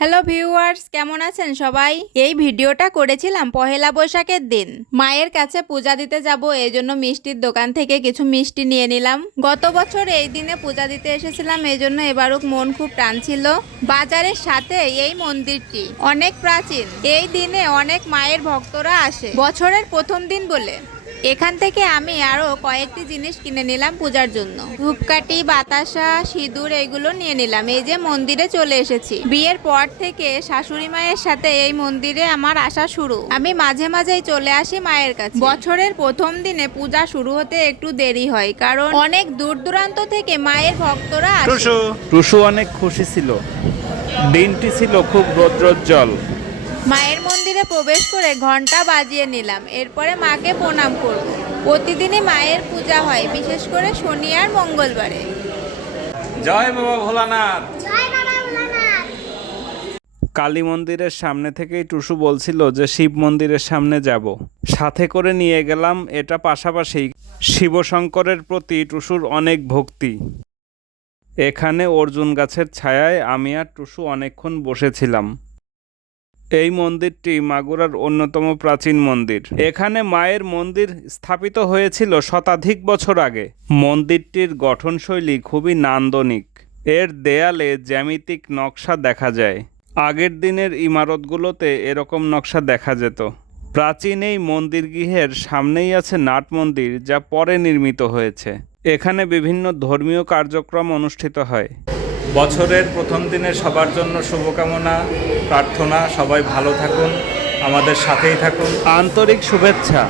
Hello viewers কেমন আছেন সবাই? এই ভিডিওটা করেছিলাম পহেলা বৈশাখের দিন। মায়ের কাছে পূজা দিতে যাব এই জন্য মিষ্টির দোকান থেকে কিছু মিষ্টি নিয়ে নিলাম। গত বছর এই দিনে পূজা দিতে এসেছিলাম এই জন্য এবারও মন খুব টানছিল বাজারের সাথে এই মন্দিরটি অনেক প্রাচীন। এই দিনে অনেক মায়ের ভক্তরা আসে। বছরের প্রথম দিন বলে। এখান থেকে আমি আরও কয়েকটি জিনিস কিনে নিলাম পূজার জন্য। ধূপকাঠি বাতাসা সিঁদুর এইগুলো নিয়ে নিলাম। এই যে মন্দিরে চলে এসেছি। বিয়ের পর থেকে শাশুড়ি মায়ের সাথে এই মন্দিরে আমার আসা শুরু। আমি মাঝে মাঝেই চলে আসি মায়ের কাছে। বছরের প্রথম দিনে পূজা শুরু হতে একটু দেরি হয় কারণ অনেক দূর দূরান্ত থেকে মায়ের ভক্তরা আসে। টুসু অনেক খুশি ছিল। দিনটি ছিল খুব রৌদ্রোজ্জ্বল। মায়ের মন্দিরে প্রবেশ করে ঘণ্টা বাজিয়ে নিলাম। এরপরে মাকে প্রণাম করব। প্রতিদিনই মায়ের পূজা হয় বিশেষ করে শনি আর মঙ্গলবারে। জয় বাবা ভোলানাথ। জয় বাবা ভোলানাথ। কালী মন্দিরের সামনে থেকেই টুসু বলছিল যে শিব মন্দিরের সামনে যাব। সাথে করে নিয়ে গেলাম এটা পাশাপাশি শিবশঙ্করের প্রতি টুসুর অনেক ভক্তি। এখানে অর্জুন গাছের ছায়ায় আমি আর টুসু অনেকক্ষণ বসেছিলাম। এই মন্দিরটি মাগুরার অন্যতম প্রাচীন মন্দির। এখানে মায়ের মন্দির স্থাপিত হয়েছিল শতাধিক বছর আগে। মন্দিরটির গঠনশৈলী খুবই নান্দনিক। এর দেয়ালে জ্যামিতিক নকশা দেখা যায়। আগের দিনের ইমারতগুলোতে এরকম নকশা দেখা যেত। প্রাচীন এই মন্দির গৃহের সামনেই আছে নাট মন্দির, যা পরে নির্মিত হয়েছে। এখানে বিভিন্ন ধর্মীয় কার্যক্রম অনুষ্ঠিত হয়। বছরের প্রথম দিনে সবার জন্য শুভকামনা, প্রার্থনা, সবাই ভালো থাকুন, আমাদের সাথেই থাকুন। আন্তরিক শুভেচ্ছা।